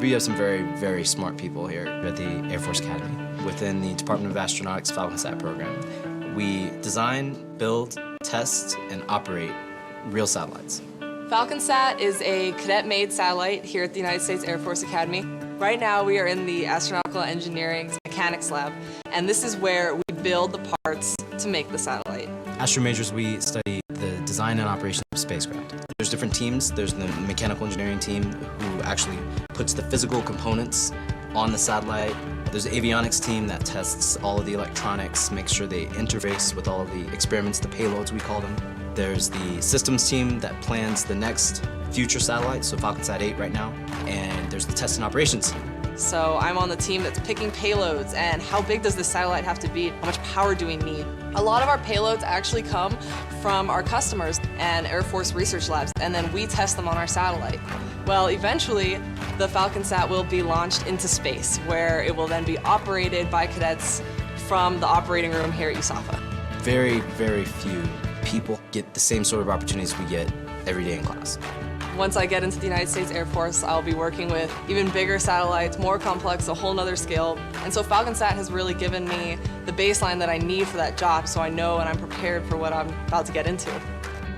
We have some very, very smart people here at the Air Force Academy. Within the Department of Astronautics FalconSat program, we design, build, test, and operate real satellites. FalconSat is a cadet-made satellite here at the United States Air Force Academy. Right now we are in the Astronautical Engineering Mechanics Lab, and this is where we build the parts to make the satellite. Astro majors, we study the design and operation of spacecraft. There's different teams. There's the mechanical engineering team who actually puts the physical components on the satellite. There's the avionics team that tests all of the electronics, makes sure they interface with all of the experiments, the payloads we call them. There's the systems team that plans the next future satellite, so FalconSat 8 right now. And there's the test and operations team. So I'm on the team that's picking payloads and how big does this satellite have to be? How much power do we need? A lot of our payloads actually come from our customers and Air Force research labs, and then we test them on our satellite. Well, eventually, the FalconSat will be launched into space, where it will then be operated by cadets from the operating room here at USAFA. Very, very few people get the same sort of opportunities we get every day in class. Once I get into the United States Air Force, I'll be working with even bigger satellites, more complex, a whole nother scale. And so FalconSat has really given me the baseline that I need for that job, so I know and I'm prepared for what I'm about to get into.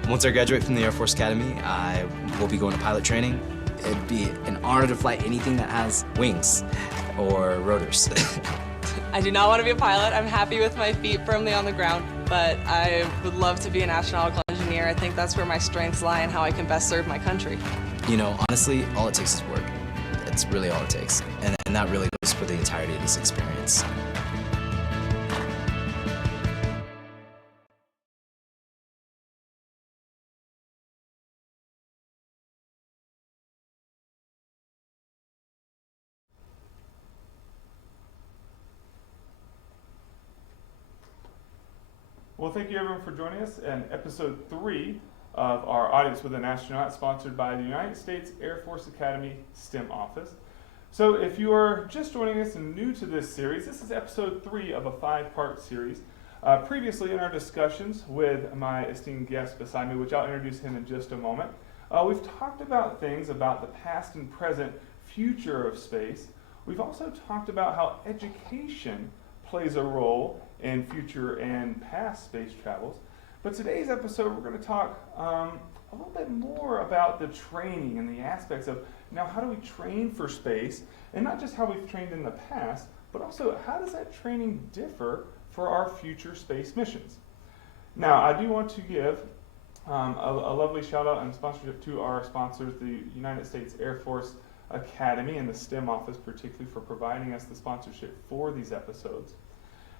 Once I graduate from the Air Force Academy, I will be going to pilot training. It'd be an honor to fly anything that has wings or rotors. I do not want to be a pilot. I'm happy with my feet firmly on the ground, but I would love to be an astronautical engineer. I think that's where my strengths lie and how I can best serve my country. You know, honestly, all it takes is work. It's really all it takes. And that really goes for the entirety of this experience. Well, thank you everyone for joining us in episode 3 of our Audience with an Astronaut, sponsored by the United States Air Force Academy STEM office. So if you are just joining us and new to this series, this is episode 3 of a 5-part series. Previously in our discussions with my esteemed guest beside me, which I'll introduce him in just a moment, we've talked about things about the past and present future of space. We've also talked about how education plays a role in future and past space travels. But today's episode, we're going to talk a little bit more about the training and the aspects of, now, how do we train for space? And not just how we've trained in the past, but also how does that training differ for our future space missions? Now, I do want to give a lovely shout out and sponsorship to our sponsors, the United States Air Force Academy and the STEM office, particularly for providing us the sponsorship for these episodes.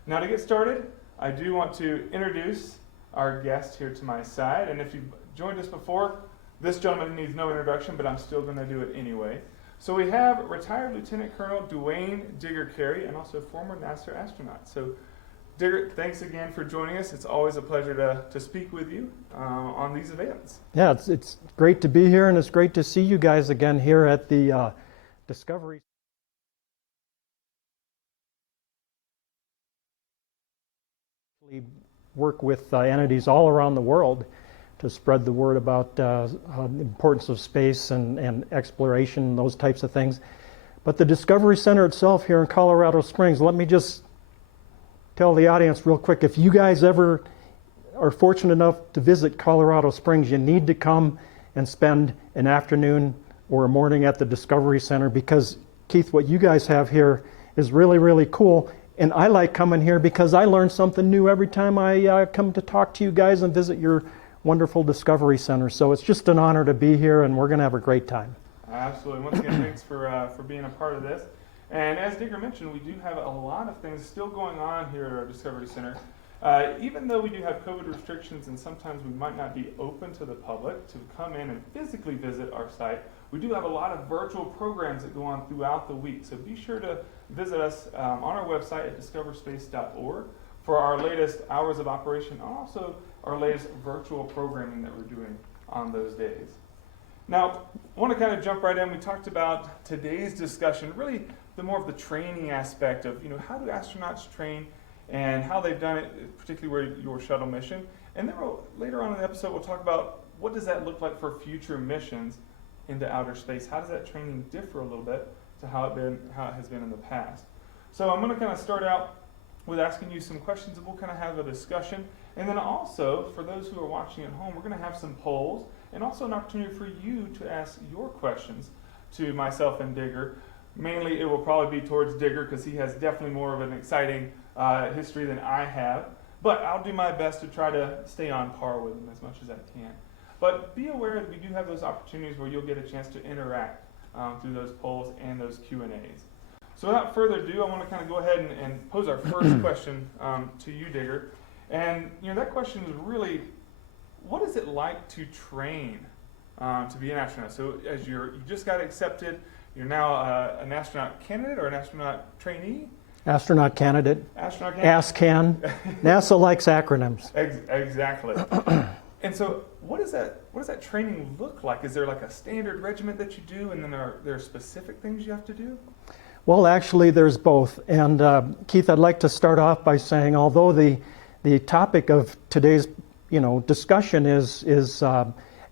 Now, to get started, I do want to introduce our guest here to my side. And if you've joined us before, this gentleman needs no introduction, but I'm still going to do it anyway. So we have retired Lieutenant Colonel Duane Digger Carey, and also former NASA astronaut. So Digger, thanks again for joining us. It's always a pleasure to speak with you on these events. Yeah, it's great to be here, and it's great to see you guys again here at the Discovery. We work with entities all around the world to spread the word about the importance of space and exploration and those types of things. But the Discovery Center itself here in Colorado Springs, let me just tell the audience real quick, if you guys ever are fortunate enough to visit Colorado Springs, you need to come and spend an afternoon or a morning at the Discovery Center, because Keith, what you guys have here is really, really cool. And I like coming here because I learn something new every time I come to talk to you guys and visit your wonderful Discovery Center. So it's just an honor to be here, and we're going to have a great time. Absolutely. Once again, thanks for being a part of this. And as Digger mentioned, we do have a lot of things still going on here at our Discovery Center. Even though we do have COVID restrictions and sometimes we might not be open to the public to come in and physically visit our site, we do have a lot of virtual programs that go on throughout the week. So be sure to visit us on our website at discoverspace.org for our latest hours of operation and also our latest virtual programming that we're doing on those days. Now, I want to kind of jump right in. We talked about today's discussion, really the more of the training aspect of, how do astronauts train and how they've done it, particularly with your shuttle mission. And then later on in the episode, we'll talk about what does that look like for future missions into outer space. How does that training differ a little bit to how it has been in the past. So I'm going to kind of start out with asking you some questions, and we'll kind of have a discussion. And then also, for those who are watching at home, we're going to have some polls and also an opportunity for you to ask your questions to myself and Digger. Mainly, it will probably be towards Digger because he has definitely more of an exciting history than I have. But I'll do my best to try to stay on par with him as much as I can. But be aware that we do have those opportunities where you'll get a chance to interact through those polls and those Q&As. So without further ado, I want to kind of go ahead and pose our first question to you, Digger. And that question is really, what is it like to train to be an astronaut? So as you just got accepted, you're now an astronaut candidate or an astronaut trainee? Astronaut candidate. Astronaut candidate. ASCAN. NASA likes acronyms. Exactly. And so what does that training look like? Is there like a standard regiment that you do, and then are there specific things you have to do? Well, actually, there's both. And Keith, I'd like to start off by saying, although the topic of today's discussion is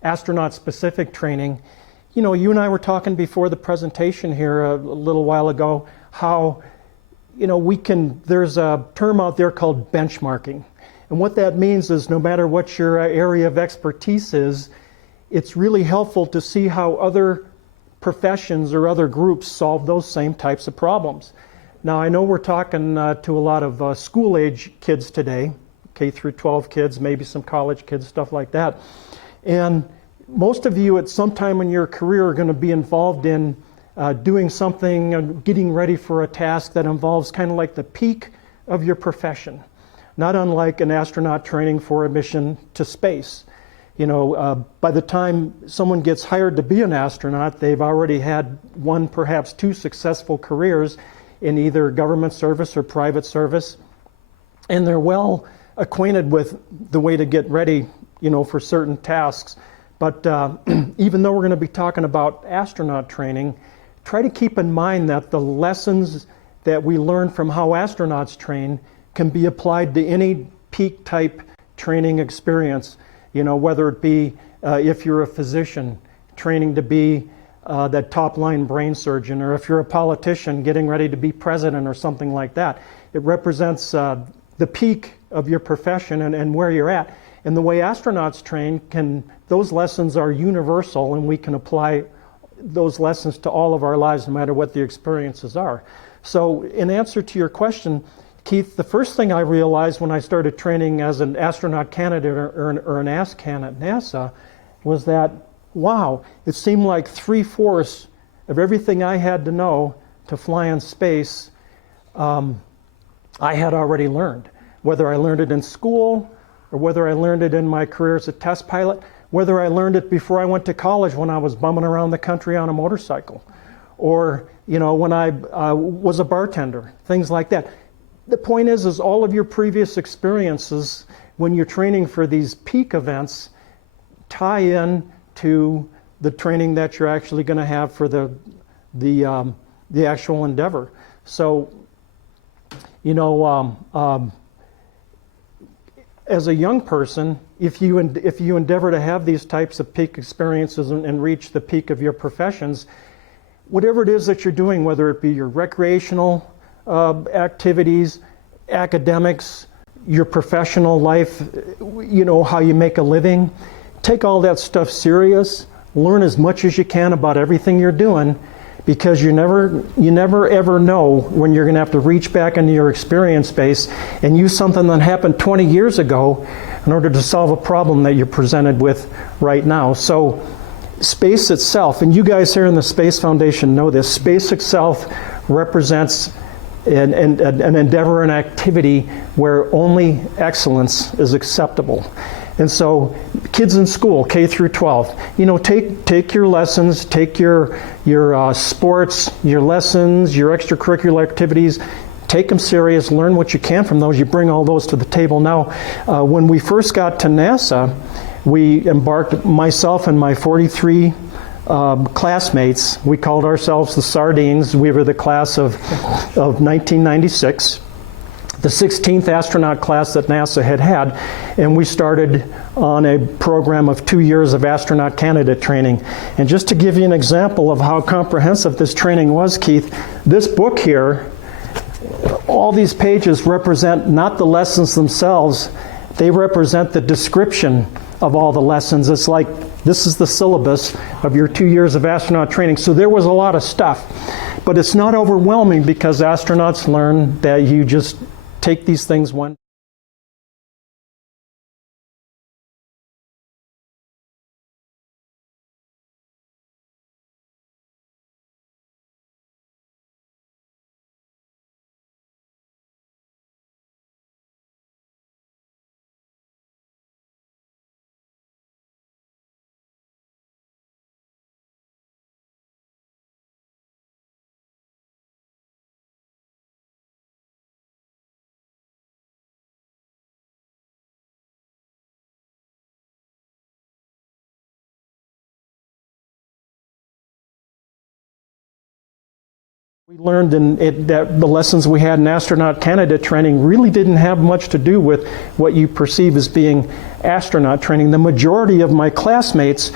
astronaut-specific training, you and I were talking before the presentation here a little while ago how there's a term out there called benchmarking. And what that means is no matter what your area of expertise is, it's really helpful to see how other professions or other groups solve those same types of problems. Now, I know we're talking to a lot of school-age kids today, K through 12 kids, maybe some college kids, stuff like that. And most of you at some time in your career are going to be involved in doing something, getting ready for a task that involves kind of like the peak of your profession. Not unlike an astronaut training for a mission to space. By the time someone gets hired to be an astronaut, they've already had one, perhaps two successful careers in either government service or private service. And they're well acquainted with the way to get ready, for certain tasks. But even though we're going to be talking about astronaut training, try to keep in mind that the lessons that we learn from how astronauts train can be applied to any peak type training experience, whether it be if you're a physician training to be that top line brain surgeon, or if you're a politician getting ready to be president or something like that. It represents the peak of your profession and where you're at. And the way astronauts train, those lessons are universal, and we can apply those lessons to all of our lives no matter what the experiences are. So in answer to your question, Keith, the first thing I realized when I started training as an astronaut candidate or an ASCAN at NASA was that, wow, it seemed like 3/4 of everything I had to know to fly in space, I had already learned. Whether I learned it in school, or whether I learned it in my career as a test pilot, whether I learned it before I went to college when I was bumming around the country on a motorcycle, or when I was a bartender, things like that. The point is all of your previous experiences when you're training for these peak events tie in to the training that you're actually going to have for the actual endeavor. So, as a young person, if you endeavor to have these types of peak experiences and reach the peak of your professions, whatever it is that you're doing, whether it be your recreational activities, academics, your professional life, how you make a living, take all that stuff serious, learn as much as you can about everything you're doing, because you never ever know when you're going to have to reach back into your experience base and use something that happened 20 years ago in order to solve a problem that you're presented with right now. So space itself, and you guys here in the Space Foundation know this, space itself represents an endeavor and activity where only excellence is acceptable. And so kids in school, K through 12, take your lessons, take your sports, your lessons, your extracurricular activities, take them serious, learn what you can from those. You bring all those to the table. Now, when we first got to NASA, we embarked, myself and my 43 classmates, we called ourselves the Sardines. We were the class of 1996. the 16th astronaut class that NASA had, and we started on a program of 2 years of astronaut candidate training. And just to give you an example of how comprehensive this training was, Keith, this book here, all these pages represent not the lessons themselves, they represent the description of all the lessons. It's like, this is the syllabus of your 2 years of astronaut training. So there was a lot of stuff. But it's not overwhelming because astronauts learn that you just take these things one. We learned that the lessons we had in astronaut candidate training really didn't have much to do with what you perceive as being astronaut training. The majority of my classmates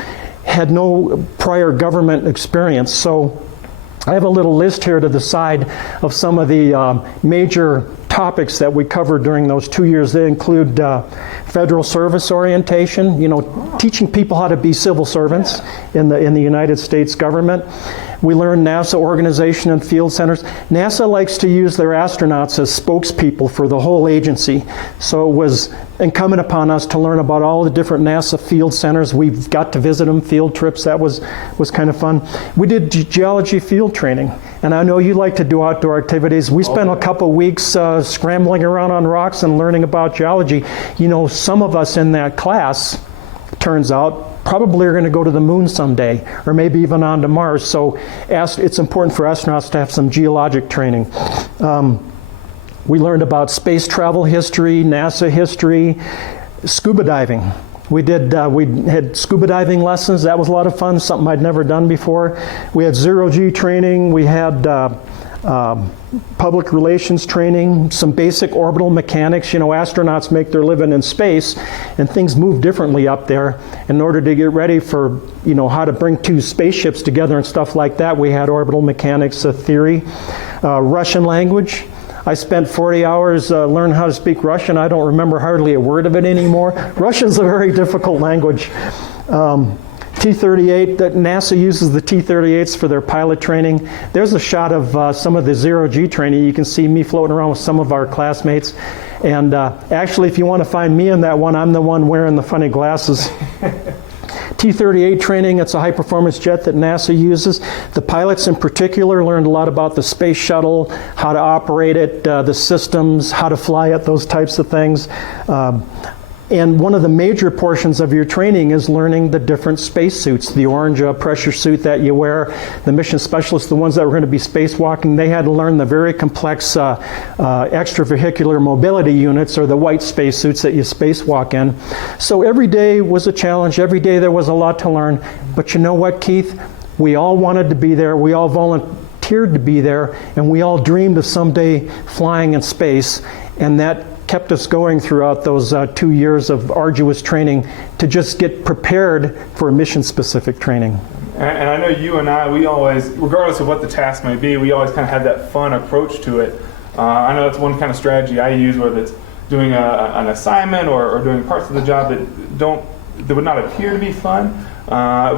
had no prior government experience. So I have a little list here to the side of some of the major topics that we covered during those 2 years. They include federal service orientation, teaching people how to be civil servants in the United States government. We learned NASA organization and field centers. NASA likes to use their astronauts as spokespeople for the whole agency. So it was incumbent upon us to learn about all the different NASA field centers. We've got to visit them, field trips. That was kind of fun. We did geology field training. And I know you like to do outdoor activities. We spent a couple weeks scrambling around on rocks and learning about geology. Some of us in that class, turns out, probably are going to go to the moon someday, or maybe even onto Mars. So it's important for astronauts to have some geologic training. We learned about space travel history, NASA history, scuba diving. We had scuba diving lessons. That was a lot of fun, something I'd never done before. We had zero-G training. We had public relations training, some basic orbital mechanics. Astronauts make their living in space, and things move differently up there. In order to get ready for, how to bring two spaceships together and stuff like that, we had orbital mechanics theory. Russian language. I spent 40 hours learning how to speak Russian. I don't remember hardly a word of it anymore. Russian's a very difficult language. T-38, that NASA uses the T-38s for their pilot training. There's a shot of some of the zero-G training. You can see me floating around with some of our classmates. And actually, if you want to find me in that one, I'm the one wearing the funny glasses. T-38 training, it's a high-performance jet that NASA uses. The pilots in particular learned a lot about the space shuttle, how to operate it, the systems, how to fly it, those types of things. And one of the major portions of your training is learning the different spacesuits. The orange pressure suit that you wear, the mission specialists, the ones that were going to be spacewalking, they had to learn the very complex extravehicular mobility units, or the white spacesuits that you spacewalk in. So every day was a challenge. Every day there was a lot to learn. But you know what, Keith? We all wanted to be there. We all volunteered to be there. And we all dreamed of someday flying in space. And that kept us going throughout those 2 years of arduous training to just get prepared for mission-specific training. And I know you and I, we always, regardless of what the task may be, we always kind of have that fun approach to it. I know that's one kind of strategy I use, whether it's doing an assignment or doing parts of the job that would not appear to be fun,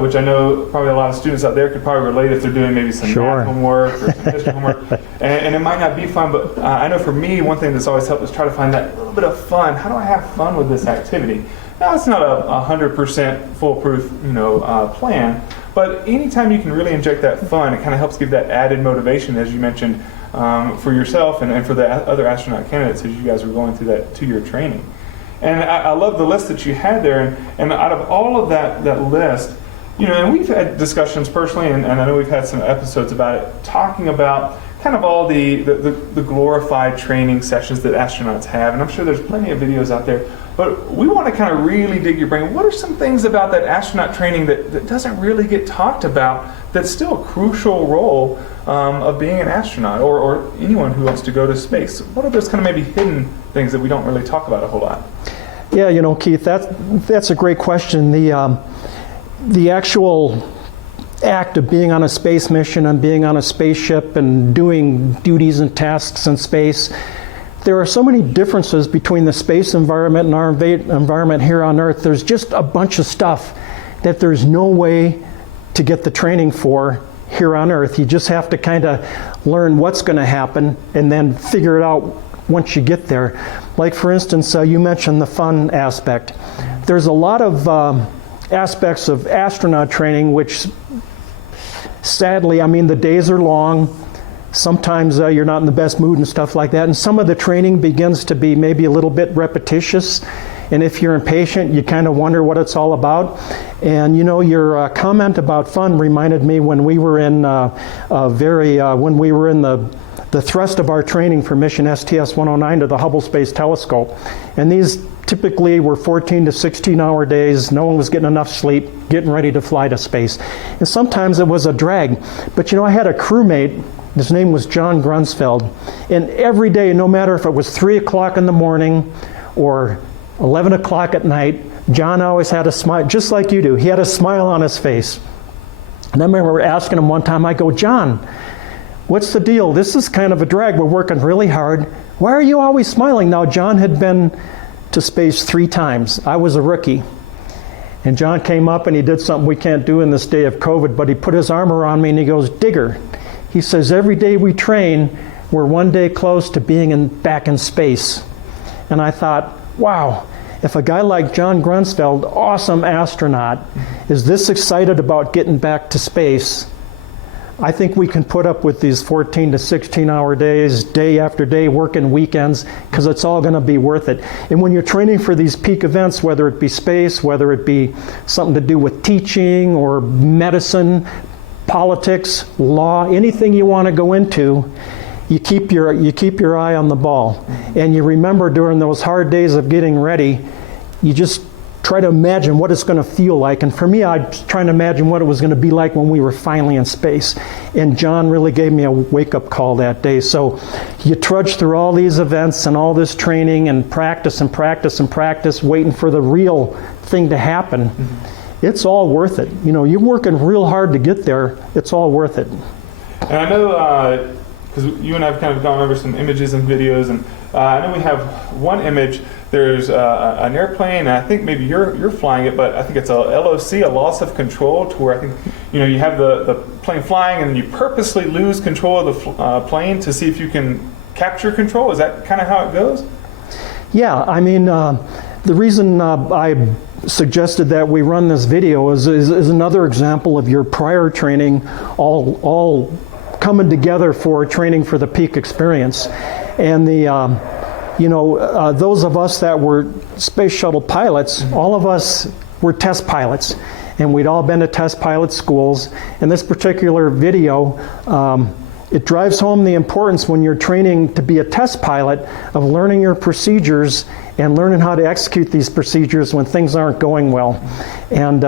which I know probably a lot of students out there could probably relate if they're doing maybe some math homework or some history homework. And it might not be fun, but I know for me, one thing that's always helped is try to find that little bit of fun. How do I have fun with this activity? Now, it's not a 100% foolproof, plan, but anytime you can really inject that fun, it kind of helps give that added motivation, as you mentioned, for yourself and for the other astronaut candidates as you guys were going through that 2-year training. And I love the list that you had there. And out of all of that list, and we've had discussions personally, and I know we've had some episodes about it, talking about kind of all the glorified training sessions that astronauts have, and I'm sure there's plenty of videos out there, but we want to kind of really dig your brain. What are some things about that astronaut training that doesn't really get talked about that's still a crucial role of being an astronaut or anyone who wants to go to space? What are those kind of maybe hidden things that we don't really talk about a whole lot? Yeah, you know, Keith, that's a great question. The actual act of being on a space mission and being on a spaceship and doing duties and tasks in space, there are so many differences between the space environment and our environment here on Earth. There's just a bunch of stuff that there's no way to get the training for here on Earth. You just have to kind of learn what's going to happen and then figure it out once you get there. Like for instance, you mentioned the fun aspect. There's a lot of aspects of astronaut training which sadly, I mean, the days are long. Sometimes you're not in the best mood and stuff like that. And some of the training begins to be maybe a little bit repetitious. And if you're impatient, you kind of wonder what it's all about. And you know, your comment about fun reminded me when we were in when we were in the thrust of our training for mission STS-109 to the Hubble Space Telescope. And these typically were 14 to 16 hour days. No one was getting enough sleep, getting ready to fly to space. And sometimes it was a drag. But you know, I had a crewmate, his name was John Grunsfeld. And every day, no matter if it was 3 o'clock in the morning or 11 o'clock at night, John always had a smile, just like you do. He had a smile on his face. And I remember asking him one time, I go, John, what's the deal? This is kind of a drag. We're working really hard. Why are you always smiling? Now, John had been to space 3 times. I was a rookie. And John came up and he did something we can't do in this day of COVID, but he put his arm around me and he goes, Digger. He says, every day we train, we're one day close to being back in space. And I thought, wow, if a guy like John Grunsfeld, awesome astronaut, is this excited about getting back to space, I think we can put up with these 14 to 16 hour days, day after day, working weekends, because it's all going to be worth it. And when you're training for these peak events, whether it be space, whether it be something to do with teaching or medicine, politics, law, anything you want to go into, you keep your eye on the ball. And you remember during those hard days of getting ready, you just try to imagine what it's going to feel like. And for me, I was trying to imagine what it was going to be like when we were finally in space. And John really gave me a wake-up call that day. So you trudge through all these events and all this training and practice and practice and practice, waiting for the real thing to happen. Mm-hmm. It's all worth it. You know, you're working real hard to get there. It's all worth it. And I know, because you and I have kind of gone over some images and videos, and I know we have one image. There's an airplane, and I think maybe you're flying it, but I think it's a LOC, a loss of control, to where I think you have the plane flying, and you purposely lose control of the plane to see if you can capture control. Is that kind of how it goes? Yeah, I mean, the reason I suggested that we run this video is another example of your prior training all coming together for training for the peak experience. And those of us that were space shuttle pilots, all of us were test pilots, and we'd all been to test pilot schools. And this particular video, it drives home the importance when you're training to be a test pilot of learning your procedures and learning how to execute these procedures when things aren't going well. And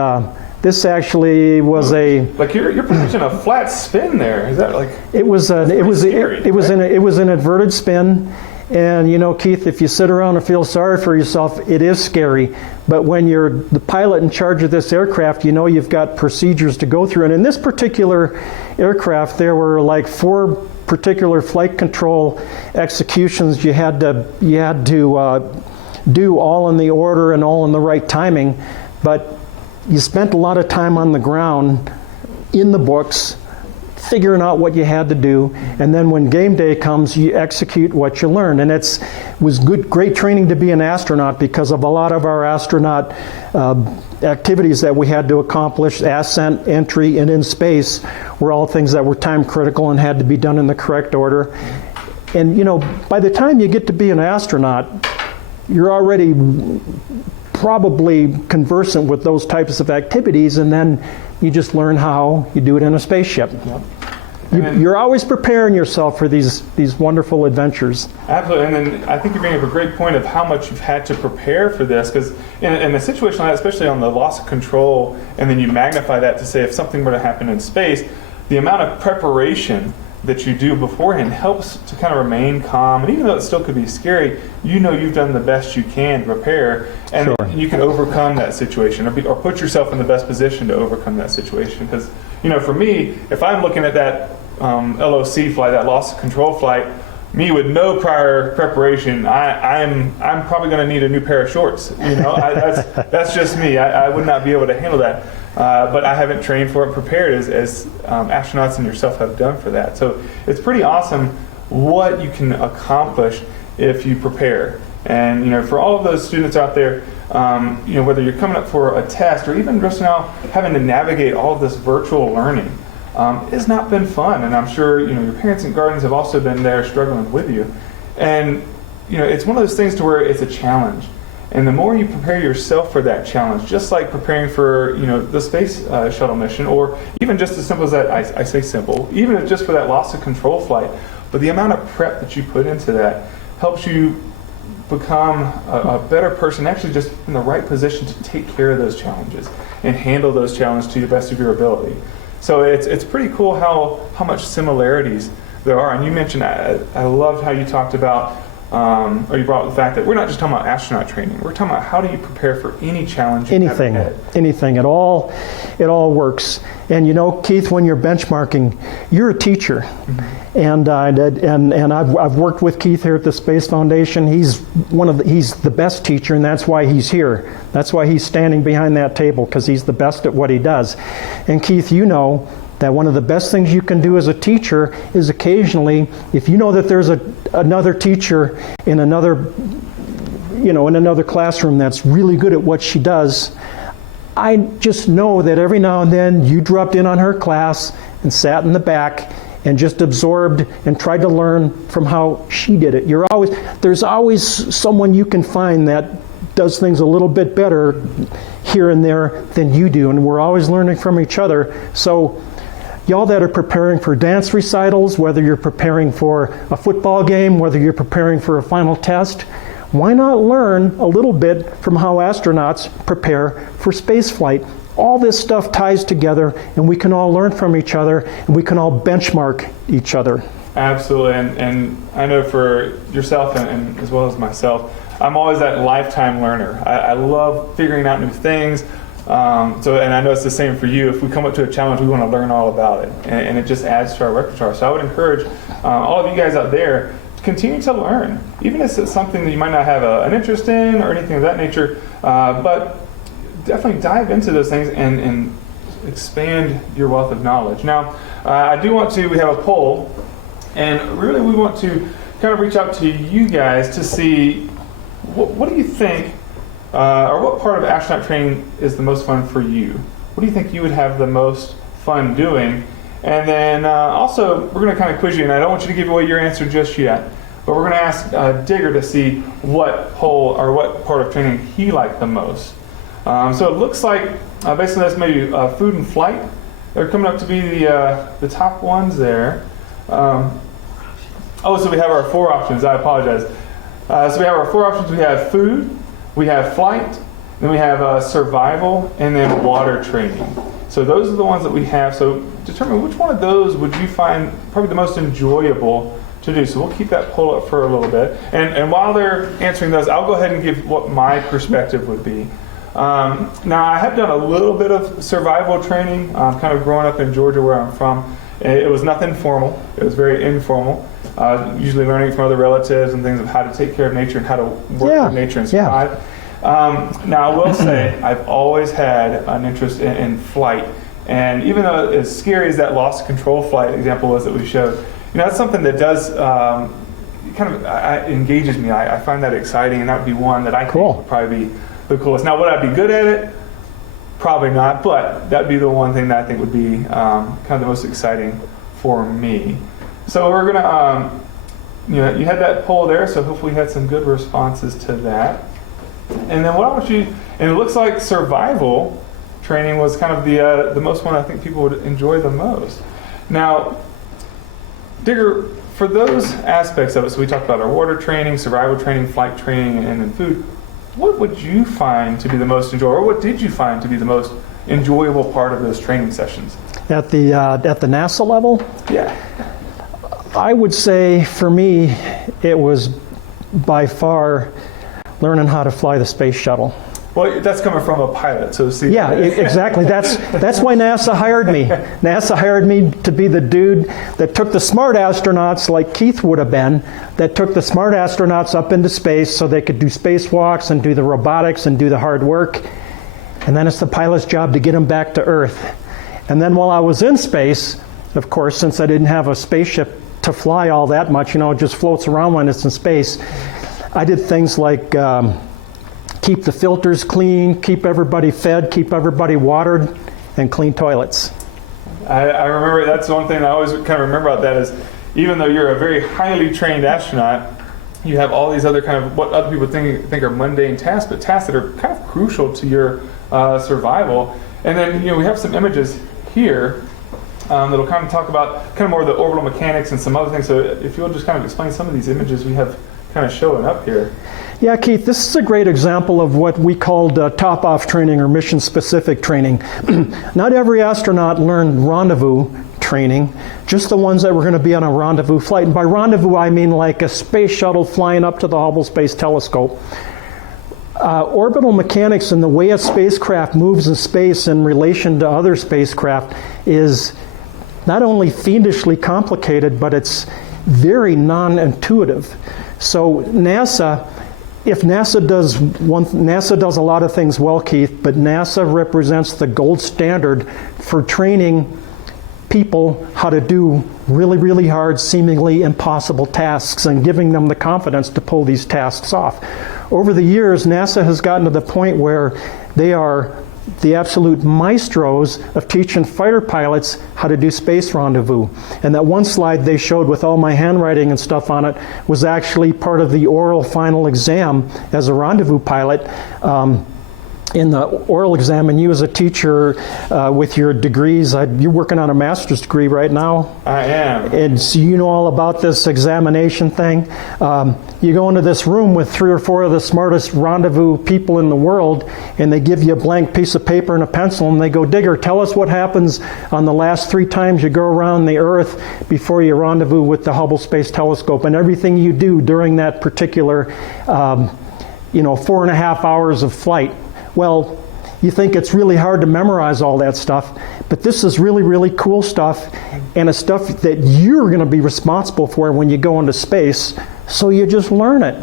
this actually was like you're producing a flat spin there. Is that like? It was an inverted spin. And you know, Keith, if you sit around and feel sorry for yourself, it is scary. But when you're the pilot in charge of this aircraft, you know you've got procedures to go through. And in this particular aircraft, there were like 4 particular flight control executions you had to do all in the order and all in the right timing. But you spent a lot of time on the ground, in the books, figuring out what you had to do, and then when game day comes, you execute what you learned. And it was great training to be an astronaut, because of a lot of our astronaut activities that we had to accomplish, ascent, entry, and in space, were all things that were time critical and had to be done in the correct order. And you know, by the time you get to be an astronaut, you're already probably conversant with those types of activities, and then you just learn how you do it in a spaceship. Yep. You're always preparing yourself for these wonderful adventures. Absolutely, and then I think you bring up a great point of how much you've had to prepare for this, because in a situation like that, especially on the loss of control, and then you magnify that to say if something were to happen in space, the amount of preparation that you do beforehand helps to kind of remain calm, and even though it still could be scary, you know you've done the best you can to prepare, and Sure. you can overcome that situation, or put yourself in the best position to overcome that situation. Because, you know, for me, if I'm looking at that LOC flight, that loss of control flight, me with no prior preparation, I'm probably going to need a new pair of shorts. You know, that's just me. I would not be able to handle that. But I haven't trained for it, prepared as astronauts and yourself have done for that. So it's pretty awesome what you can accomplish if you prepare. And you know, for all of those students out there, you know, whether you're coming up for a test or even just now having to navigate all of this virtual learning, it's not been fun. And I'm sure you know your parents and guardians have also been there struggling with you. And you know, it's one of those things to where it's a challenge. And the more you prepare yourself for that challenge, just like preparing for you know the space shuttle mission, or even just as simple as that, I say simple, even if just for that loss of control flight, but the amount of prep that you put into that helps you become a better person, actually just in the right position to take care of those challenges and handle those challenges to the best of your ability. So it's pretty cool how much similarities there are. And you mentioned, I loved how you talked about, or you brought up the fact that we're not just talking about astronaut training. We're talking about how do you prepare for any challenge you have ahead. Anything. It all works. And you know, Keith, when you're benchmarking, you're a teacher. Mm-hmm. And I've worked with Keith here at the Space Foundation. He's the best teacher, and that's why he's here. That's why he's standing behind that table, because he's the best at what he does. And Keith, you know that one of the best things you can do as a teacher is occasionally, if you know that there's another teacher in another classroom that's really good at what she does, I just know that every now and then you dropped in on her class and sat in the back and just absorbed and tried to learn from how she did it. There's always someone you can find that does things a little bit better here and there than you do, and we're always learning from each other. So y'all that are preparing for dance recitals, whether you're preparing for a football game, whether you're preparing for a final test, why not learn a little bit from how astronauts prepare for space flight? All this stuff ties together, and we can all learn from each other, and we can all benchmark each other. Absolutely, and I know for yourself and as well as myself, I'm always that lifetime learner. I love figuring out new things. And I know it's the same for you. If we come up to a challenge, we want to learn all about it, and it just adds to our repertoire. So I would encourage all of you guys out there to continue to learn, even if it's something that you might not have an interest in or anything of that nature, but definitely dive into those things and expand your wealth of knowledge. Now, we have a poll, and really we want to kind of reach out to you guys to see what do you think, or what part of astronaut training is the most fun for you? What do you think you would have the most fun doing? And then also, we're going to kind of quiz you, and I don't want you to give away your answer just yet, but we're going to ask Digger to see what part of training he liked the most. So it looks like, based on this, maybe food and flight. They're coming up to be the top ones there. So we have our 4 options. I apologize. So we have our 4 options. We have food, we have flight, then we have survival, and then water training. So those are the ones that we have. So determine which one of those would you find probably the most enjoyable to do. So we'll keep that poll up for a little bit. And while they're answering those, I'll go ahead and give what my perspective would be. Now, I have done a little bit of survival training, kind of growing up in Georgia where I'm from. It was nothing formal. It was very informal. Usually learning from other relatives and things of how to take care of nature and how to work with nature and survive. Now, I will say I've always had an interest in flight. And even though as scary as that lost control flight example was that we showed, that's something that does engages me. I find that exciting, and that would be one that I think would probably be the coolest. Now, would I be good at it? Probably not, but that'd be the one thing that I think would be kind of the most exciting for me. So we're gonna, you had that poll there, so hopefully you had some good responses to that. And then what I want you, and it looks like survival training was kind of the most one I think people would enjoy the most. Now, Digger, for those aspects of it, so we talked about our water training, survival training, flight training, and then food, what would you find to be the most enjoyable, or what did you find to be the most enjoyable part of those training sessions? At the NASA level? Yeah. I would say for me, it was by far learning how to fly the space shuttle. Well, that's coming from a pilot, so see. Yeah, exactly. That's why NASA hired me. NASA hired me to be the dude that took the smart astronauts, like Keith would have been, that took the smart astronauts up into space so they could do spacewalks and do the robotics and do the hard work. And then it's the pilot's job to get them back to Earth. And then while I was in space, of course, since I didn't have a spaceship to fly all that much, you know, it just floats around when it's in space, I did things like keep the filters clean, keep everybody fed, keep everybody watered, and clean toilets. I remember, that's one thing I always kind of remember about that is, even though you're a very highly trained astronaut, you have all these other kind of what other people think are mundane tasks, but tasks that are kind of crucial to your survival. And then, you know, we have some images here that'll kind of talk about kind of more of the orbital mechanics and some other things. So if you'll just kind of explain some of these images we have kind of showing up here. Yeah, Keith, this is a great example of what we called top-off training or mission-specific training. Not every astronaut learned rendezvous training, just the ones that were going to be on a rendezvous flight. And by rendezvous, I mean like a space shuttle flying up to the Hubble Space Telescope. Orbital mechanics and the way a spacecraft moves in space in relation to other spacecraft is not only fiendishly complicated, but it's very non-intuitive. So if NASA does a lot of things well, Keith, but NASA represents the gold standard for training people how to do really, really hard, seemingly impossible tasks and giving them the confidence to pull these tasks off. Over the years, NASA has gotten to the point where they are the absolute maestros of teaching fighter pilots how to do space rendezvous. And that one slide they showed with all my handwriting and stuff on it was actually part of the oral final exam as a rendezvous pilot. In the oral exam, and you as a teacher with your degrees, you're working on a master's degree right now? I am. And so you know all about this examination thing. You go into this room with 3 or 4 of the smartest rendezvous people in the world, and they give you a blank piece of paper and a pencil, and they go, Digger, tell us what happens on the last 3 times you go around the Earth before you rendezvous with the Hubble Space Telescope, and everything you do during that particular 4.5 hours of flight. Well, you think it's really hard to memorize all that stuff, but this is really, really cool stuff, and it's stuff that you're going to be responsible for when you go into space, so you just learn it.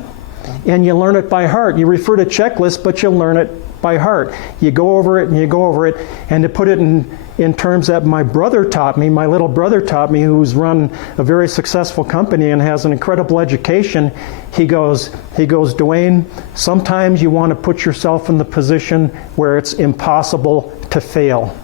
And you learn it by heart. You refer to checklists, but you learn it by heart. You go over it and you go over it, and to put it in terms that my brother taught me, my little brother taught me, who's run a very successful company and has an incredible education, he goes, Duane, sometimes you want to put yourself in the position where it's impossible to fail.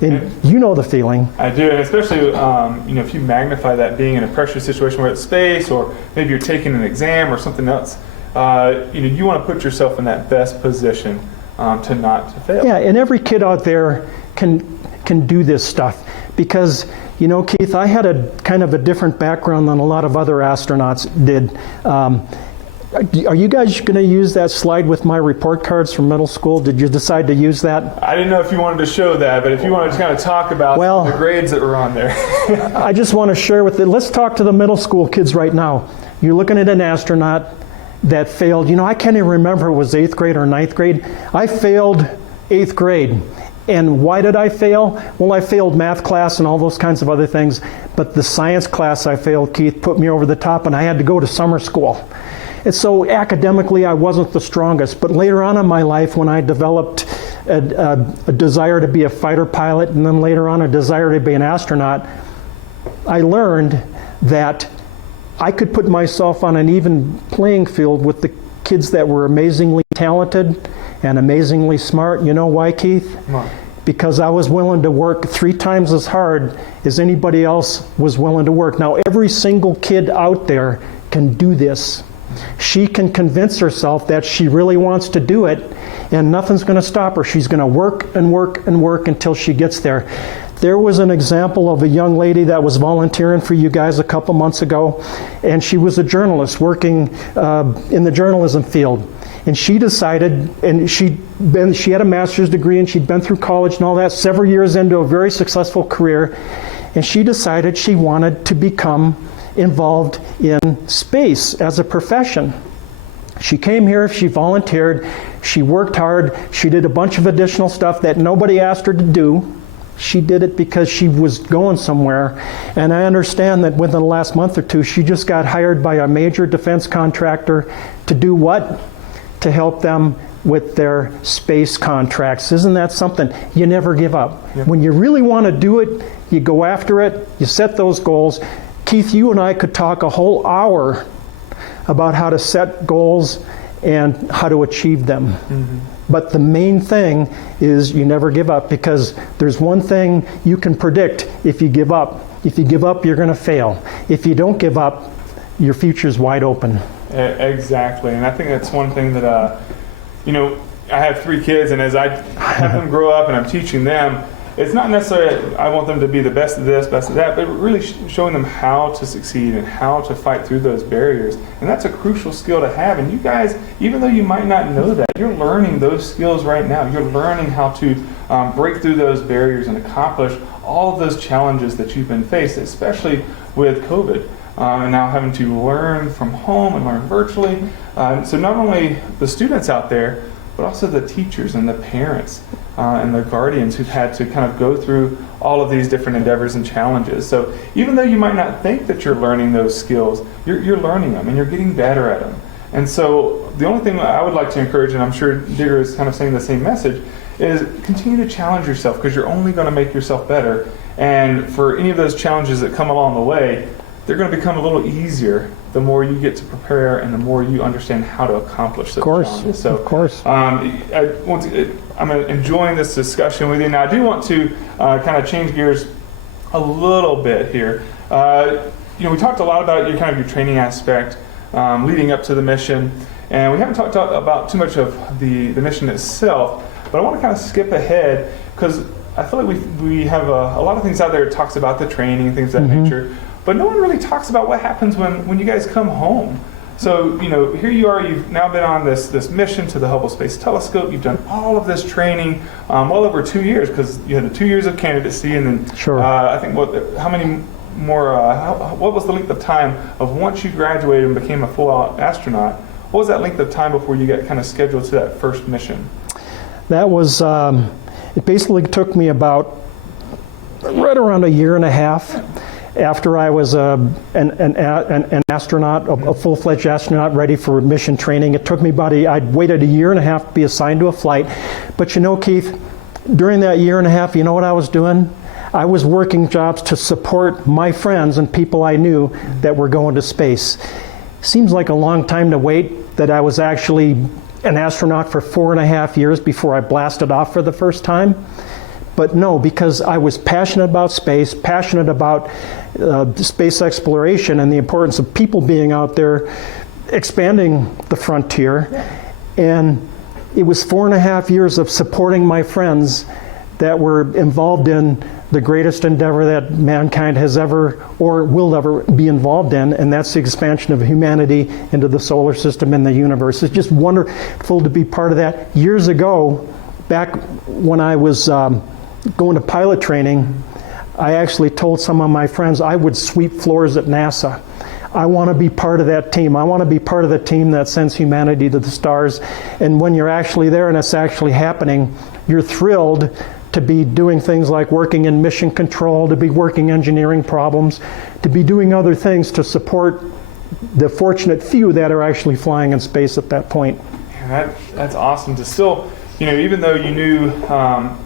And you know the feeling. I do, and especially if you magnify that being in a pressure situation where it's space, or maybe you're taking an exam or something else, you want to put yourself in that best position to not to fail. Yeah, and every kid out there can do this stuff, because Keith, I had a kind of a different background than a lot of other astronauts did. Are you guys going to use that slide with my report cards from middle school? Did you decide to use that? I didn't know if you wanted to show that, but if you want to kind of talk about the grades that were on there. I just want to share with it. Let's talk to the middle school kids right now. You're looking at an astronaut that failed. I can't even remember if it was 8th grade or 9th grade. I failed 8th grade. And why did I fail? Well, I failed math class and all those kinds of other things. But the science class I failed, Keith, put me over the top, and I had to go to summer school. And so academically, I wasn't the strongest. But later on in my life, when I developed a desire to be a fighter pilot, and then later on a desire to be an astronaut, I learned that I could put myself on an even playing field with the kids that were amazingly talented and amazingly smart. You know why, Keith? Why? Because I was willing to work 3 times as hard as anybody else was willing to work. Now, every single kid out there can do this. She can convince herself that she really wants to do it, and nothing's going to stop her. She's going to work and work and work until she gets there. There was an example of a young lady that was volunteering for you guys a couple months ago, and she was a journalist working in the journalism field. And she decided, and she had a master's degree, and she'd been through college and all that, several years into a very successful career, and she decided she wanted to become involved in space as a profession. She came here, she volunteered, she worked hard, she did a bunch of additional stuff that nobody asked her to do. She did it because she was going somewhere. And I understand that within the last month or two, she just got hired by a major defense contractor to do what? To help them with their space contracts. Isn't that something? You never give up. Yep. When you really want to do it, you go after it, you set those goals. Keith, you and I could talk a whole hour about how to set goals and how to achieve them. Mm-hmm. But the main thing is you never give up, because there's one thing you can predict if you give up. If you give up, you're going to fail. If you don't give up, your future's wide open. Exactly, and I think that's one thing that, I have 3 kids, and as I have them grow up and I'm teaching them, it's not necessarily I want them to be the best of this, best of that, but really showing them how to succeed and how to fight through those barriers. And that's a crucial skill to have. And you guys, even though you might not know that, you're learning those skills right now. You're learning how to break through those barriers and accomplish all of those challenges that you've been faced, especially with COVID. And now having to learn from home and learn virtually. So not only the students out there, but also the teachers and the parents and the guardians who've had to kind of go through all of these different endeavors and challenges. So even though you might not think that you're learning those skills, you're learning them and you're getting better at them. And so the only thing I would like to encourage, and I'm sure Digger is kind of saying the same message, is continue to challenge yourself, because you're only going to make yourself better. And for any of those challenges that come along the way, they're going to become a little easier the more you get to prepare and the more you understand how to accomplish those challenges. So, of course. I'm enjoying this discussion with you. Now, I do want to kind of change gears a little bit here. We talked a lot about your training aspect leading up to the mission, and we haven't talked about too much of the mission itself, but I want to kind of skip ahead, because I feel like we have a lot of things out there that talks about the training and things of that nature. But no one really talks about what happens when you guys come home. So, here you are, you've now been on this mission to the Hubble Space Telescope. You've done all of this training well over 2 years, because you had the 2 years of candidacy, and then I think what was the length of time of once you graduated and became a full-out astronaut? What was that length of time before you got kind of scheduled to that first mission? That was, it basically took me about right around 1.5 years. After I was an astronaut, a full-fledged astronaut ready for mission training. It took me I'd waited 1.5 years to be assigned to a flight. But Keith, during that 1.5 years, you know what I was doing? I was working jobs to support my friends and people I knew that were going to space. Seems like a long time to wait, that I was actually an astronaut for 4.5 years before I blasted off for the first time. But no, because I was passionate about space, passionate about space exploration and the importance of people being out there expanding the frontier. And it was 4.5 years of supporting my friends that were involved in the greatest endeavor that mankind has ever or will ever be involved in, and that's the expansion of humanity into the solar system and the universe. It's just wonderful to be part of that. Years ago, back when I was going to pilot training, I actually told some of my friends I would sweep floors at NASA. I want to be part of that team. I want to be part of the team that sends humanity to the stars. And when you're actually there and it's actually happening, you're thrilled to be doing things like working in mission control, to be working engineering problems, to be doing other things to support the fortunate few that are actually flying in space at that point. Yeah, that's awesome to still, even though you knew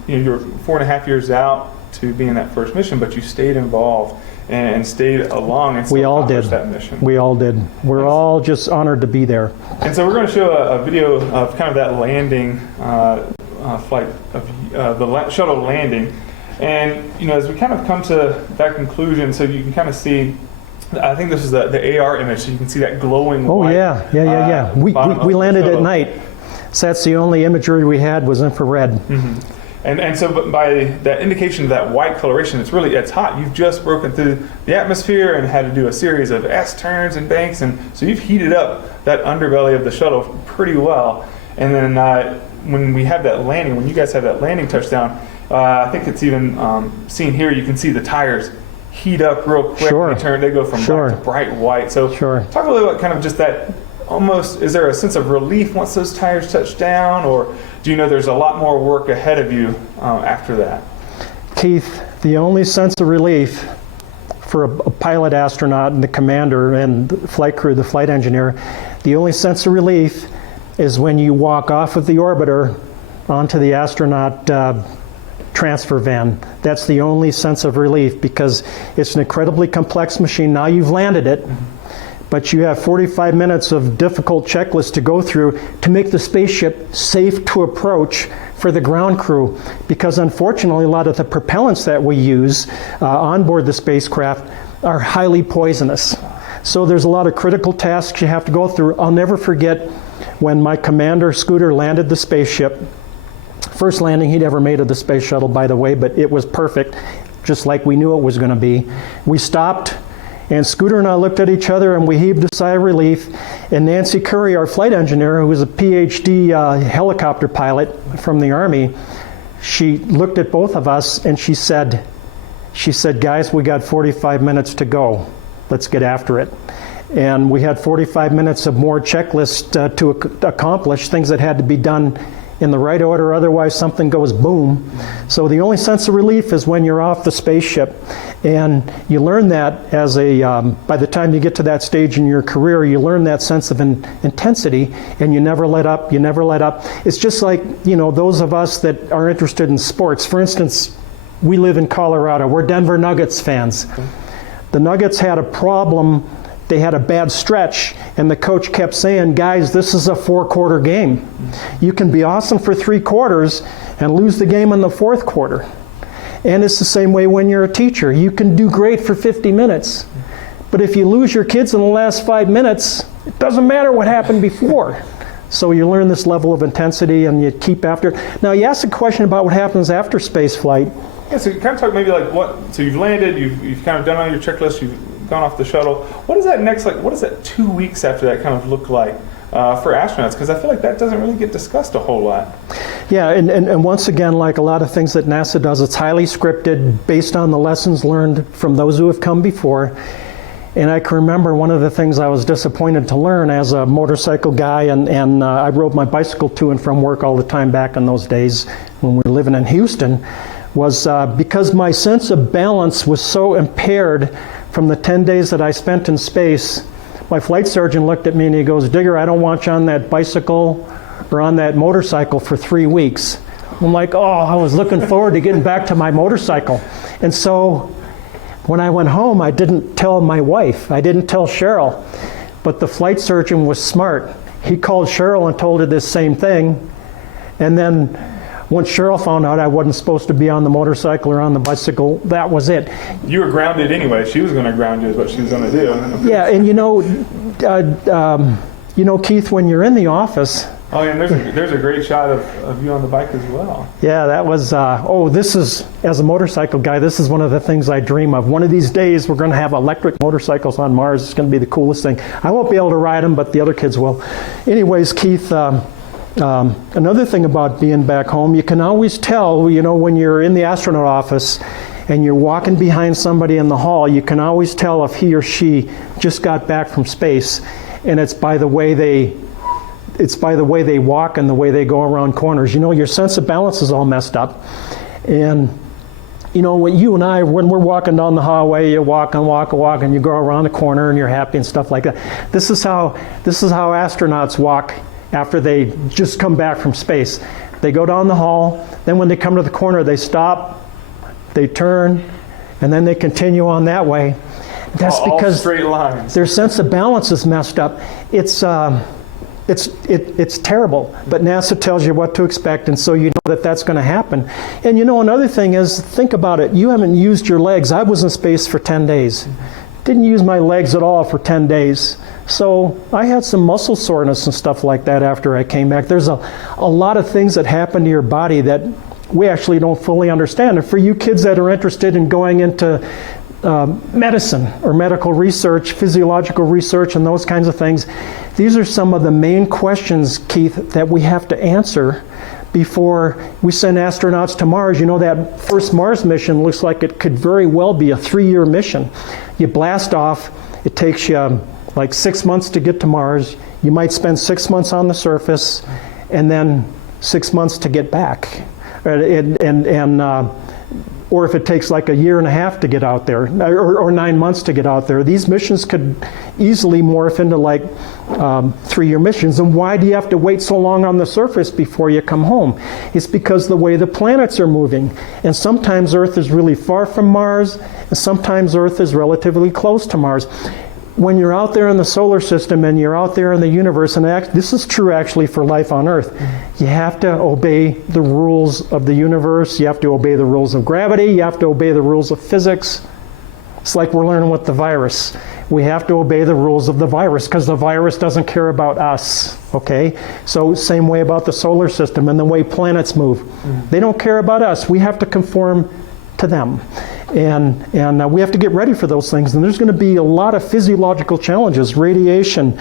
you were 4.5 years out to be in that first mission, but you stayed involved and stayed along and still accomplished that mission. We all did. We're all just honored to be there. And so we're going to show a video of kind of that landing flight of the shuttle landing. And as we kind of come to that conclusion, so you can kind of see, I think this is the AR image, so you can see that glowing light. Yeah. We landed at night. So that's the only imagery we had was infrared. Mm-hmm. And so by that indication of that white coloration, it's hot. You've just broken through the atmosphere and had to do a series of S-turns and banks, and so you've heated up that underbelly of the shuttle pretty well. And then when we have that landing, when you guys have that landing touchdown, I think it's even seen here, you can see the tires heat up real quick. Sure. They go from black to bright white. So talk a little about kind of just that, almost, is there a sense of relief once those tires touch down, or do you know there's a lot more work ahead of you after that? Keith, the only sense of relief for a pilot astronaut and the commander and the flight crew, the flight engineer, the only sense of relief is when you walk off of the orbiter onto the astronaut transfer van. That's the only sense of relief, because it's an incredibly complex machine. Now you've landed it, but you have 45 minutes of difficult checklists to go through to make the spaceship safe to approach for the ground crew, because unfortunately a lot of the propellants that we use on board the spacecraft are highly poisonous. So there's a lot of critical tasks you have to go through. I'll never forget when my commander, Scooter, landed the spaceship. First landing he'd ever made of the space shuttle, by the way, but it was perfect, just like we knew it was going to be. We stopped, and Scooter and I looked at each other, and we heaved a sigh of relief. And Nancy Carey, our flight engineer, who was a PhD helicopter pilot from the Army, she looked at both of us, and she said, guys, we got 45 minutes to go. Let's get after it. And we had 45 minutes of more checklists to accomplish, things that had to be done in the right order, otherwise something goes boom. So the only sense of relief is when you're off the spaceship. And you learn that as by the time you get to that stage in your career, you learn that sense of intensity, and you never let up, you never let up. It's just like, those of us that are interested in sports. For instance, we live in Colorado. We're Denver Nuggets fans. The Nuggets had a problem. They had a bad stretch, and the coach kept saying, guys, this is a 4-quarter game. You can be awesome for 3 quarters and lose the game in the 4th quarter. And it's the same way when you're a teacher. You can do great for 50 minutes, but if you lose your kids in the last 5 minutes, it doesn't matter what happened before. So you learn this level of intensity, and you keep after it. Now, you asked a question about what happens after space flight. Yeah, so you kind of talk maybe like so you've landed, you've kind of done all your checklists, you've gone off the shuttle. What is that next, what does that 2 weeks after that kind of look like for astronauts? Because I feel like that doesn't really get discussed a whole lot. Yeah, and once again, like a lot of things that NASA does, it's highly scripted, based on the lessons learned from those who have come before. And I can remember one of the things I was disappointed to learn as a motorcycle guy, and I rode my bicycle to and from work all the time back in those days when we were living in Houston, was because my sense of balance was so impaired from the 10 days that I spent in space. My flight sergeant looked at me and he goes, Digger, I don't want you on that bicycle or on that motorcycle for 3 weeks. I'm like, oh, I was looking forward to getting back to my motorcycle. And so when I went home, I didn't tell my wife. I didn't tell Cheryl. But the flight surgeon was smart. He called Cheryl and told her this same thing. And then once Cheryl found out I wasn't supposed to be on the motorcycle or on the bicycle, that was it. You were grounded anyway. She was going to ground you is what she was going to do. Yeah, and Keith, when you're in the office... Oh, yeah, and there's a great shot of you on the bike as well. Yeah, that was, this is, as a motorcycle guy, this is one of the things I dream of. One of these days, we're going to have electric motorcycles on Mars. It's going to be the coolest thing. I won't be able to ride them, but the other kids will. Anyways, Keith, another thing about being back home, you can always tell, when you're in the astronaut office and you're walking behind somebody in the hall, you can always tell if he or she just got back from space, and it's by the way they walk and the way they go around corners. Your sense of balance is all messed up. And, when you and I, when we're walking down the hallway, you walk, and you go around the corner and you're happy and stuff like that. This is how astronauts walk after they just come back from space. They go down the hall, then when they come to the corner, they stop, they turn, and then they continue on that way. That's all because straight lines. Their sense of balance is messed up. It's terrible, but NASA tells you what to expect, and so you know that that's going to happen. And another thing is, think about it. You haven't used your legs. I was in space for 10 days. Didn't use my legs at all for 10 days. So I had some muscle soreness and stuff like that after I came back. There's a lot of things that happen to your body that we actually don't fully understand. And for you kids that are interested in going into medicine or medical research, physiological research, and those kinds of things, these are some of the main questions, Keith, that we have to answer before we send astronauts to Mars. You know, that first Mars mission looks like it could very well be a 3-year mission. You blast off, it takes you like 6 months to get to Mars. You might spend 6 months on the surface, and then 6 months to get back. Or if it takes like 1.5 years to get out there, or 9 months to get out there. These missions could easily morph into like 3-year missions. And why do you have to wait so long on the surface before you come home? It's because the way the planets are moving. And sometimes Earth is really far from Mars, and sometimes Earth is relatively close to Mars. When you're out there in the solar system and you're out there in the universe, and this is true actually for life on Earth, you have to obey the rules of the universe, you have to obey the rules of gravity, you have to obey the rules of physics. It's like we're learning with the virus. We have to obey the rules of the virus because the virus doesn't care about us, okay? So same way about the solar system and the way planets move. They don't care about us. We have to conform to them. And we have to get ready for those things. And there's going to be a lot of physiological challenges, radiation,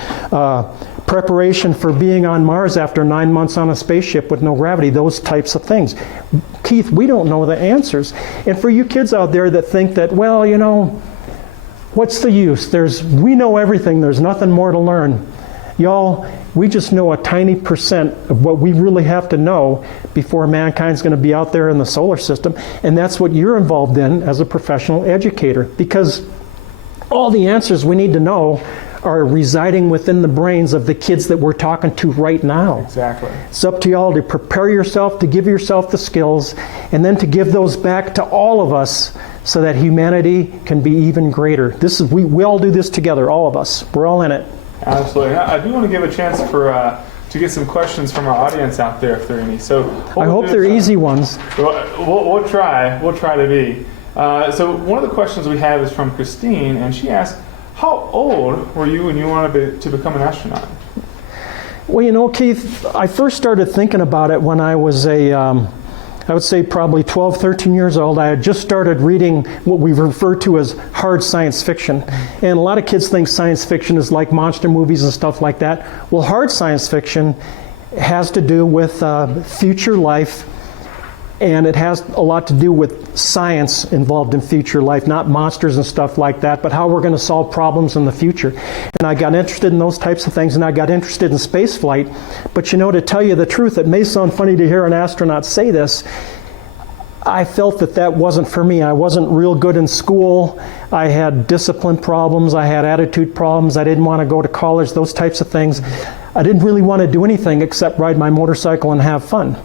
preparation for being on Mars after 9 months on a spaceship with no gravity, those types of things. Keith, we don't know the answers. And for you kids out there that think that, well, you know, what's the use? We know everything. There's nothing more to learn. Y'all, we just know a tiny percent of what we really have to know before mankind's going to be out there in the solar system. And that's what you're involved in as a professional educator. Because all the answers we need to know are residing within the brains of the kids that we're talking to right now. Exactly. It's up to y'all to prepare yourself, to give yourself the skills, and then to give those back to all of us so that humanity can be even greater. We all do this together, all of us. We're all in it. Absolutely. I do want to give a chance to get some questions from our audience out there, if there are any. So I hope they're easy ones. We'll try. We'll try to be. So one of the questions we have is from Christine, and she asked, "How old were you when you wanted to become an astronaut?" Well, you know, Keith, I first started thinking about it when I was I would say probably 12, 13 years old. I had just started reading what we refer to as hard science fiction. And a lot of kids think science fiction is like monster movies and stuff like that. Well, hard science fiction has to do with future life, and it has a lot to do with science involved in future life, not monsters and stuff like that, but how we're going to solve problems in the future. And I got interested in those types of things, and I got interested in space flight. But you know, to tell you the truth, it may sound funny to hear an astronaut say this, I felt that wasn't for me. I wasn't real good in school. I had discipline problems. I had attitude problems. I didn't want to go to college, those types of things. I didn't really want to do anything except ride my motorcycle and have fun.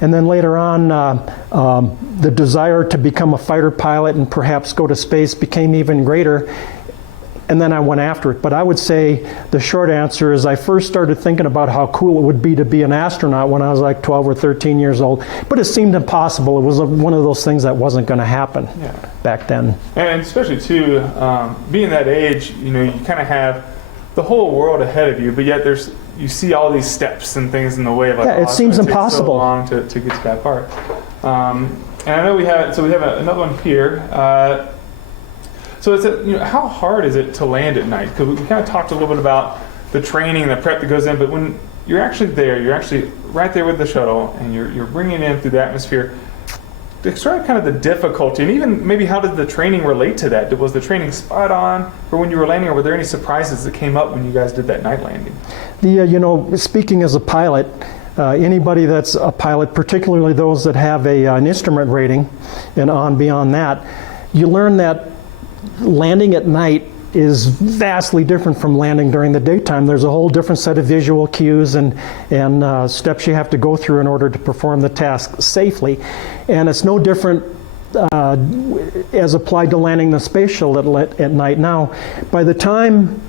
And then later on, the desire to become a fighter pilot and perhaps go to space became even greater. And then I went after it. But I would say the short answer is I first started thinking about how cool it would be to be an astronaut when I was like 12 or 13 years old. But it seemed impossible. It was one of those things that wasn't going to happen back then. And especially too, being that age, you know, you kind of have the whole world ahead of you, but yet you see all these steps and things in the way of like, it seems impossible. So long to get to that part. And I know we have another one here. So it's how hard is it to land at night? Because we kind of talked a little bit about the training, the prep that goes in, but when you're actually there, you're actually right there with the shuttle, and you're bringing it in through the atmosphere. Describe kind of the difficulty, and even maybe how did the training relate to that? Was the training spot on for when you were landing, or were there any surprises that came up when you guys did that night landing? Speaking as a pilot, anybody that's a pilot, particularly those that have an instrument rating and beyond that, you learn that landing at night is vastly different from landing during the daytime. There's a whole different set of visual cues and steps you have to go through in order to perform the task safely. And it's no different as applied to landing the space shuttle at night. Now, by the time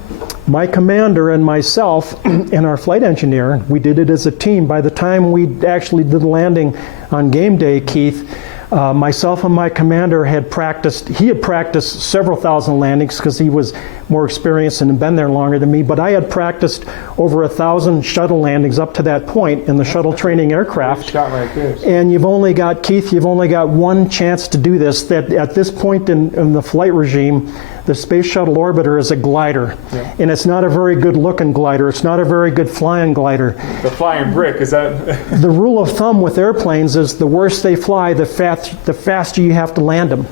my commander and myself and our flight engineer, we did it as a team, by the time we actually did the landing on game day, Keith, Myself and my commander had practiced, he had practiced several thousand landings because he was more experienced and had been there longer than me, but I had practiced over 1,000 shuttle landings up to that point in the shuttle training aircraft. Shot right there. And you've only got, Keith, you've only got one chance to do this. That at this point in the flight regime, the Space Shuttle Orbiter is a glider. Yeah. And it's not a very good looking glider. It's not a very good flying glider. The flying brick, is that? The rule of thumb with airplanes is the worse they fly, the faster you have to land them.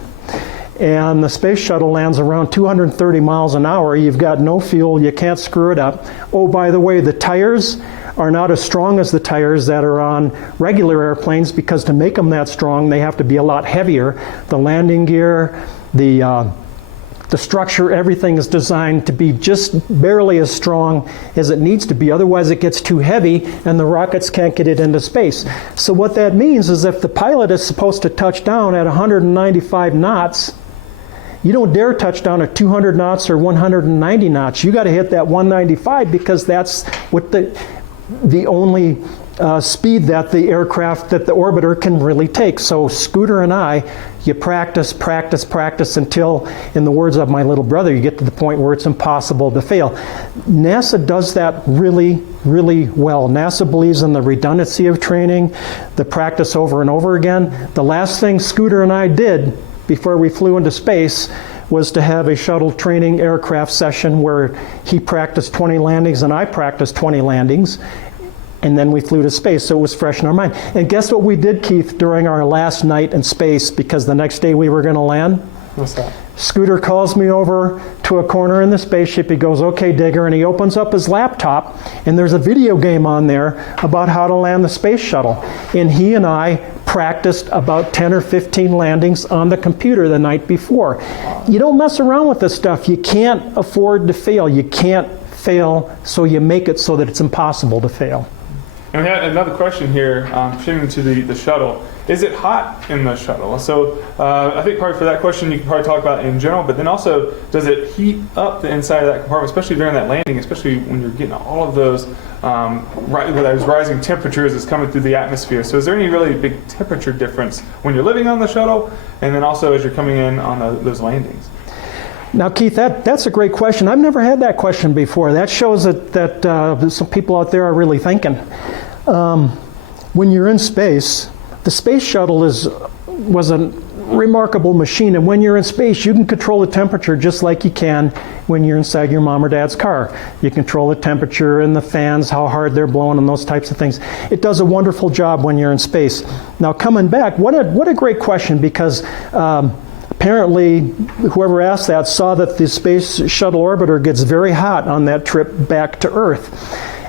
And the Space Shuttle lands around 230 miles an hour. You've got no fuel. You can't screw it up. Oh, by the way, the tires are not as strong as the tires that are on regular airplanes, because to make them that strong, they have to be a lot heavier. The landing gear, the structure, everything is designed to be just barely as strong as it needs to be. Otherwise, it gets too heavy and the rockets can't get it into space. So what that means is if the pilot is supposed to touch down at 195 knots, you don't dare touch down at 200 knots or 190 knots. You got to hit that 195, because that's what the only speed that the aircraft, that the orbiter can really take. So Scooter and I, you practice until, in the words of my little brother, you get to the point where it's impossible to fail. NASA does that really, really well. NASA believes in the redundancy of training, the practice over and over again. The last thing Scooter and I did before we flew into space was to have a shuttle training aircraft session where he practiced 20 landings and I practiced 20 landings. And then we flew to space, so it was fresh in our mind. And guess what we did, Keith, during our last night in space, because the next day we were going to land? What's that? Scooter calls me over to a corner in the spaceship. He goes, "Okay, Digger," and he opens up his laptop, and there's a video game on there about how to land the space shuttle. And he and I practiced about 10 or 15 landings on the computer the night before. You don't mess around with this stuff. You can't afford to fail. You can't fail, so you make it so that it's impossible to fail. And we had another question here, shifting to the shuttle. Is it hot in the shuttle? So I think probably for that question you can probably talk about in general, but then also, does it heat up the inside of that compartment, especially during that landing, especially when you're getting all of those those rising temperatures that's coming through the atmosphere? So is there any really big temperature difference when you're living on the shuttle, and then also as you're coming in on those landings? Now, Keith, that's a great question. I've never had that question before. That shows that some people out there are really thinking. When you're in space, the space shuttle was a remarkable machine, and when you're in space, you can control the temperature just like you can when you're inside your mom or dad's car. You control the temperature and the fans, how hard they're blowing, and those types of things. It does a wonderful job when you're in space. Now, coming back, what a great question, because apparently, whoever asked that saw that the Space Shuttle Orbiter gets very hot on that trip back to Earth.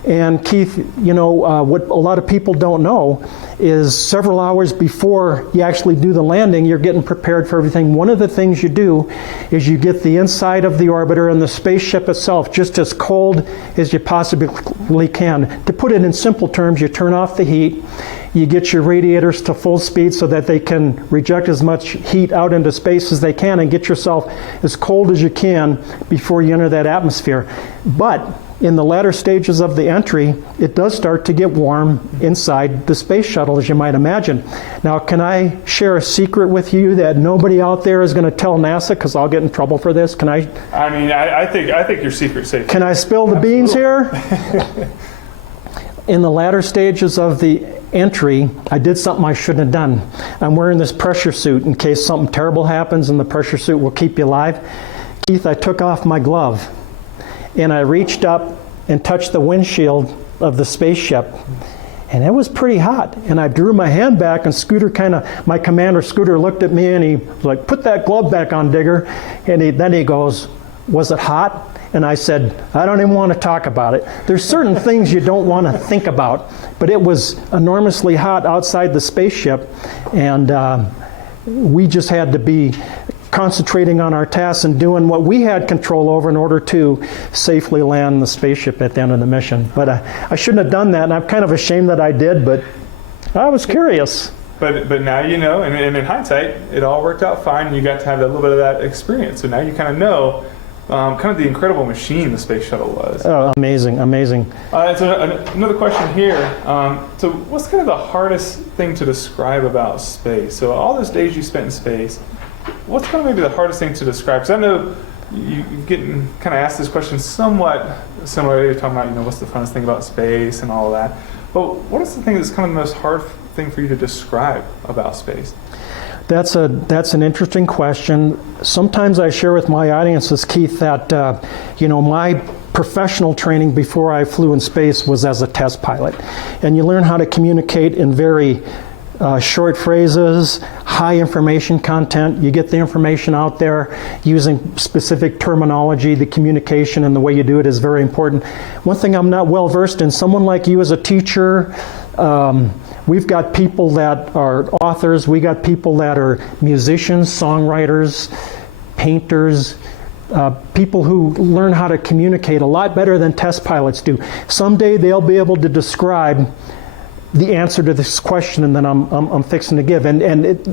And Keith, you know, what a lot of people don't know is several hours before you actually do the landing, you're getting prepared for everything. One of the things you do is you get the inside of the orbiter and the spaceship itself just as cold as you possibly can. To put it in simple terms, you turn off the heat. You get your radiators to full speed so that they can reject as much heat out into space as they can, and get yourself as cold as you can before you enter that atmosphere. But in the latter stages of the entry, it does start to get warm inside the space shuttle, as you might imagine. Now, can I share a secret with you that nobody out there is going to tell NASA, because I'll get in trouble for this? Can I? I mean, I think your secret's safe. Can I spill the beans here? In the latter stages of the entry, I did something I shouldn't have done. I'm wearing this pressure suit in case something terrible happens, and the pressure suit will keep you alive. Keith, I took off my glove, and I reached up and touched the windshield of the spaceship, and it was pretty hot. And I drew my hand back, and my commander Scooter looked at me, and he was like, "Put that glove back on, Digger." And then he goes, "Was it hot?" And I said, "I don't even want to talk about it." There's certain things you don't want to think about, but it was enormously hot outside the spaceship, and we just had to be concentrating on our tasks and doing what we had control over in order to safely land the spaceship at the end of the mission. But I shouldn't have done that, and I'm kind of ashamed that I did, but I was curious. But now you know, and in hindsight, it all worked out fine, and you got to have a little bit of that experience. So now you kind of know kind of the incredible machine the space shuttle was. Oh, amazing, amazing. So another question here. So what's kind of the hardest thing to describe about space? So all those days you spent in space, what's kind of maybe the hardest thing to describe? Because I know you're getting kind of asked this question somewhat similar. You're talking about, what's the funnest thing about space and all of that. But what is the thing that's kind of the most hard thing for you to describe about space? That's an interesting question. Sometimes I share with my audiences, Keith, that my professional training before I flew in space was as a test pilot, and you learn how to communicate in very short phrases, high information content. You get the information out there using specific terminology. The communication and the way you do it is very important. One thing I'm not well versed in, someone like you as a teacher, we've got people that are authors, we got people that are musicians, songwriters, painters, people who learn how to communicate a lot better than test pilots do. Someday they'll be able to describe the answer to this question that I'm fixing to give.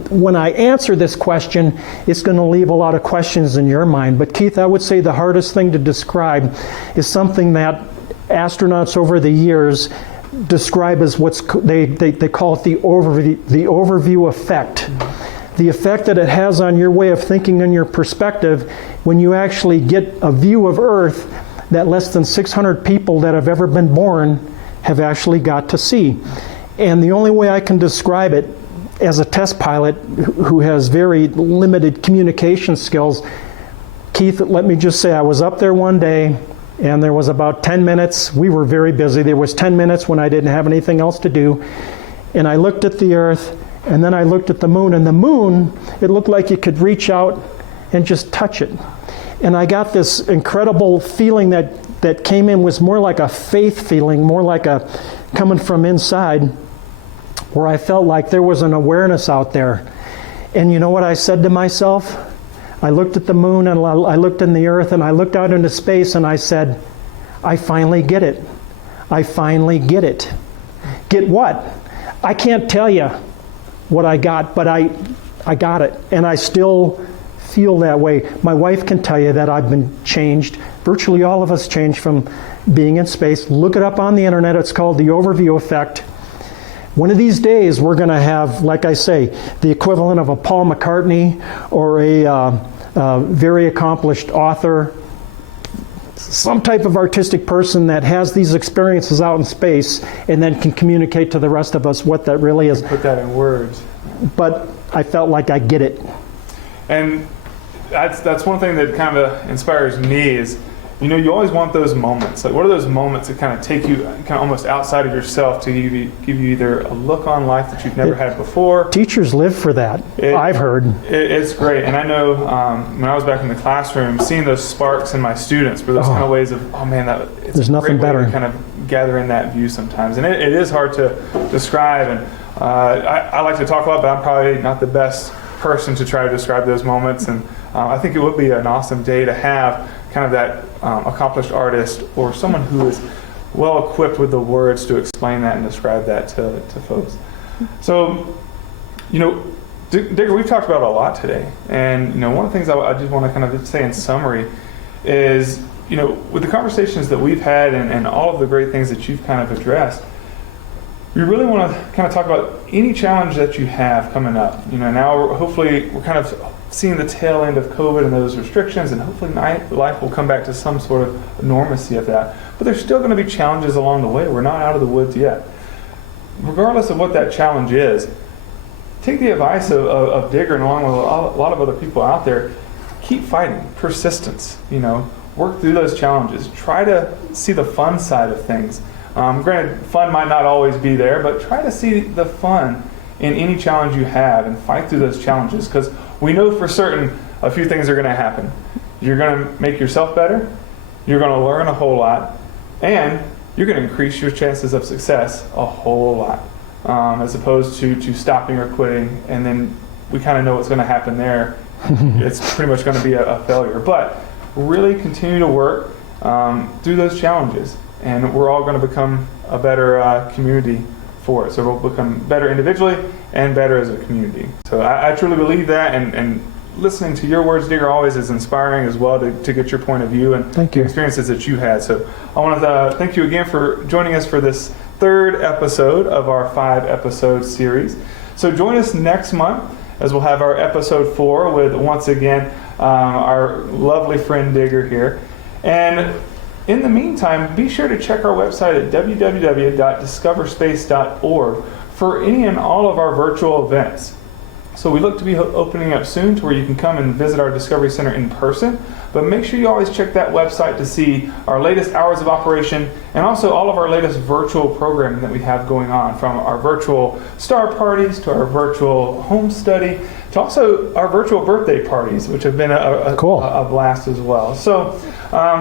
When I answer this question, it's going to leave a lot of questions in your mind. But Keith, I would say the hardest thing to describe is something that astronauts over the years describe as they call it the overview effect. The effect that it has on your way of thinking and your perspective when you actually get a view of Earth that less than 600 people that have ever been born have actually got to see. And the only way I can describe it as a test pilot who has very limited communication skills, Keith, let me just say I was up there one day and there was about 10 minutes. We were very busy. There was 10 minutes when I didn't have anything else to do. And I looked at the Earth, and then I looked at the moon. And the moon, it looked like you could reach out and just touch it. And I got this incredible feeling that came in, was more like a faith feeling, more like a coming from inside, where I felt like there was an awareness out there. And you know what I said to myself? I looked at the moon and I looked in the Earth and I looked out into space and I said, I finally get it. I finally get it. Get what? I can't tell you what I got, but I got it. And I still feel that way. My wife can tell you that I've been changed. Virtually all of us changed from being in space. Look it up on the internet. It's called the overview effect. One of these days, we're going to have, like I say, the equivalent of a Paul McCartney or a very accomplished author, some type of artistic person that has these experiences out in space and then can communicate to the rest of us what that really is. Put that in words. But I felt like I get it. And that's one thing that kind of inspires me is, you always want those moments. Like, what are those moments that kind of take you kind of almost outside of yourself to give you either a look on life that you've never had before? Teachers live for that, I've heard. It's great. And I know when I was back in the classroom, seeing those sparks in my students were those kind of ways of, it's there's nothing better. To kind of gather in that view sometimes. And it is hard to describe. And I like to talk a lot, but I'm probably not the best person to try to describe those moments. And I think it would be an awesome day to have kind of that accomplished artist or someone who is well equipped with the words to explain that and describe that to folks. So, Digger, we've talked about a lot today. And, one of the things I just want to kind of say in summary is, with the conversations that we've had and all of the great things that you've kind of addressed, we really want to kind of talk about any challenge that you have coming up. Now hopefully we're kind of seeing the tail end of COVID and those restrictions, and hopefully life will come back to some sort of normalcy of that. But there's still going to be challenges along the way. We're not out of the woods yet. Regardless of what that challenge is, take the advice of Digger and along with a lot of other people out there. Keep fighting. Persistence. Work through those challenges. Try to see the fun side of things. Granted, fun might not always be there, but try to see the fun in any challenge you have and fight through those challenges, because we know for certain a few things are going to happen. You're going to make yourself better, you're going to learn a whole lot, and you're going to increase your chances of success a whole lot, as opposed to stopping or quitting, and then we kind of know what's going to happen there. It's pretty much going to be a failure. But really continue to work through those challenges, and we're all going to become a better community for it. So we'll become better individually and better as a community. So I truly believe that, and listening to your words, Digger, always is inspiring as well to get your point of view and Thank the you. experiences that you had. So I want to thank you again for joining us for this third episode of our 5-episode series. So join us next month as we'll have our episode 4 with, once again, our lovely friend Digger here. And in the meantime, be sure to check our website at www.discoverspace.org for any and all of our virtual events. So we look to be opening up soon to where you can come and visit our Discovery Center in person, but make sure you always check that website to see our latest hours of operation and also all of our latest virtual programming that we have going on, from our virtual star parties to our virtual home study to also our virtual birthday parties, which have been a blast as well. So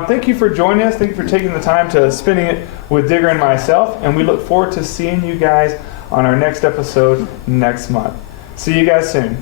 thank you for joining us. Thank you for taking the time to spending it with Digger and myself, and we look forward to seeing you guys on our next episode next month. See you guys soon.